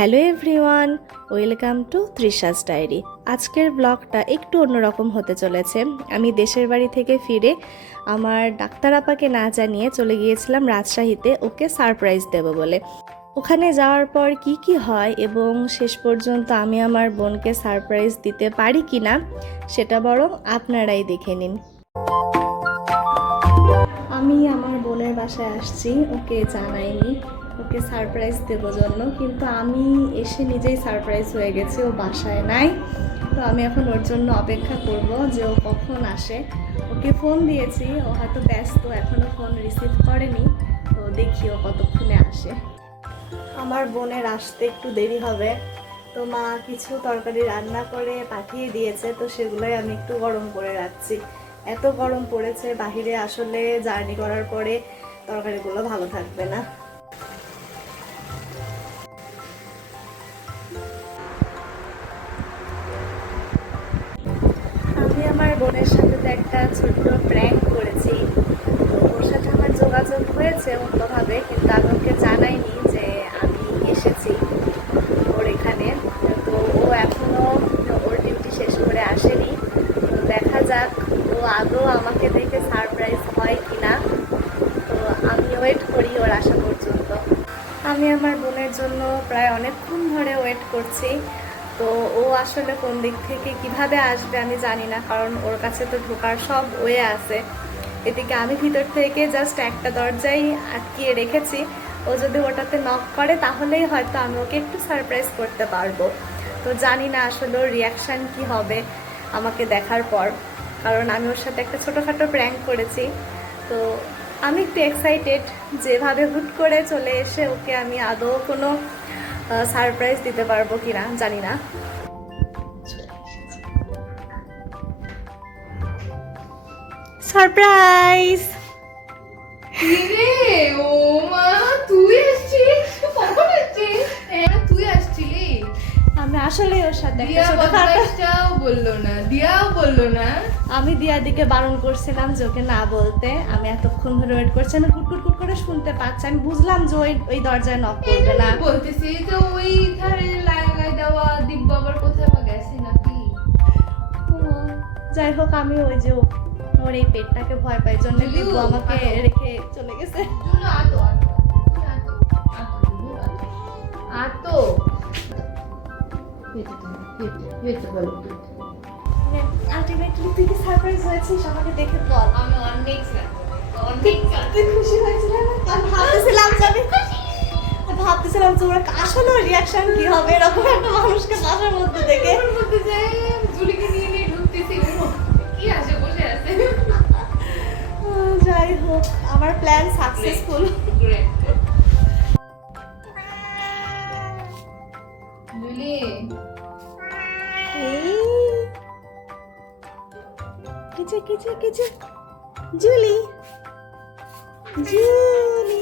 Hello everyone, welcome to Trisha's diary. আজকের ব্লগটা একটু অন্যরকম হতে চলেছে। আমি দেশের বাড়ি থেকে ফিরে আমার ডাক্তার আপাকে না জানিয়ে চলে গিয়েছিলাম রাজশাহীতে ওকে সারপ্রাইজ দেব বলে। ওখানে যাওয়ার পর কি কি হয় এবং শেষ পর্যন্ত আমি আমার বোনকে সারপ্রাইজ দিতে পারি কি না সেটা বরং আপনারাই দেখে নিন। আমি আমার বোনের বাসায় আসছি, ওকে জানাইনি, ওকে সারপ্রাইজ দেবো জন্য, কিন্তু আমি এসে নিজেই সারপ্রাইজ হয়ে গেছি, ও বাসায় নাই। তো আমি এখন ওর জন্য অপেক্ষা করব যে ও কখন আসে। ওকে ফোন দিয়েছি, ও হয়তো ব্যস্ত, এখনও ফোন রিসিভ করেনি। তো দেখি ও কতক্ষণে আসে। আমার বোনের আসতে একটু দেরি হবে, তো মা কিছু তরকারি রান্না করে পাঠিয়ে দিয়েছে, তো সেগুলোই আমি একটু গরম করে রাখছি। এত গরম পড়েছে বাহিরে, আসলে জার্নি করার পরে তরকারিগুলো ভালো থাকবে না। আমি আমার বোনের সাথে তো একটা ছোট্ট প্র্যাঙ্ক করেছি। তো ওর সাথে আমার যোগাযোগ হয়েছে অন্যভাবে, কিন্তু আমি ওকে জানাইনি যে আমি এসেছি ওর এখানে। তো ও এখনো ওর ডিউটি শেষ করে আসেনি। তো দেখা যাক ও আদৌ আমাকে দেখে সারপ্রাইজ হয় কিনা। তো আমি ওয়েট করি ওর আসা পর্যন্ত। আমি আমার বোনের জন্য প্রায় অনেকক্ষণ ধরে ওয়েট করছি। তো ও আসলে কোন দিক থেকে কিভাবে আসবে আমি জানি না, কারণ ওর কাছে তো ঢোকার সব ওয়ে আছে। এদিকে আমি ভিতর থেকে জাস্ট একটা দরজাই আটকিয়ে রেখেছি। ও যদি ওটাতে নক করে তাহলেই হয়তো আমি ওকে একটু সারপ্রাইজ করতে পারবো। তো জানি না আসলে ওর রিয়াকশান কি হবে আমাকে দেখার পর, কারণ আমি ওর সাথে একটা ছোটোখাটো প্র্যাঙ্ক করেছি। তো আমি একটু এক্সাইটেড, যেভাবে হুট করে চলে এসে ওকে আমি আদৌ কোনো সারপ্রাইজ দিতে পারবো কিনা জানি না। সারপ্রাইজ! কিরে ও মা, তুই আসছিস? কখন আসছিস? হ্যাঁ তুই আসছিলি। আমি আসলে ওর সাথে একটা দিয়া ছোটখাটো, বদমাইশটাও বললো না, দিয়াও বললো না। আমি দিয়াদিকে বারণ করছিলাম যে ওকে না বলতে। আমি এতক্ষণ ধরে ওয়েট করছি, আমি কুটকুট করে শুনতে পাচ্ছি, আমি বুঝলাম যে ওই দরজায় নক এই করবে না। জন্যই বলতেছি যে ওই ধারে লাগাই দেওয়া দিব্য আবার কোথাও বা গেছে নাকি। যাই হোক, আমি ওই যে ওর এই পেটটাকে ভয় পাই জন্য জুলু, দিব্য আমাকে আতো। রেখে চলে গেছে। জুলু আতো আতো আতো আতো জুলু আতো আতো। হেঁটে বলো। আলটিমেটলি তুই কি সারপ্রাইজ হয়েছিস আমাকে দেখে বল। আমি অনেক অনেক তুই খুশি হয়েছিল না? আমি ভাবতেছিলাম যে ওরা আসলে রিয়াকশন কি হবে এরকম একটা মানুষকে বাসার মধ্যে দেখে। ওর মধ্যে যে জুলিকে নিয়ে নিয়ে ঢুকতেছি, কি আসে বসে আছে। যাই হোক, আমার প্ল্যান সাকসেসফুল। জুলি কিছু জুলি জুলি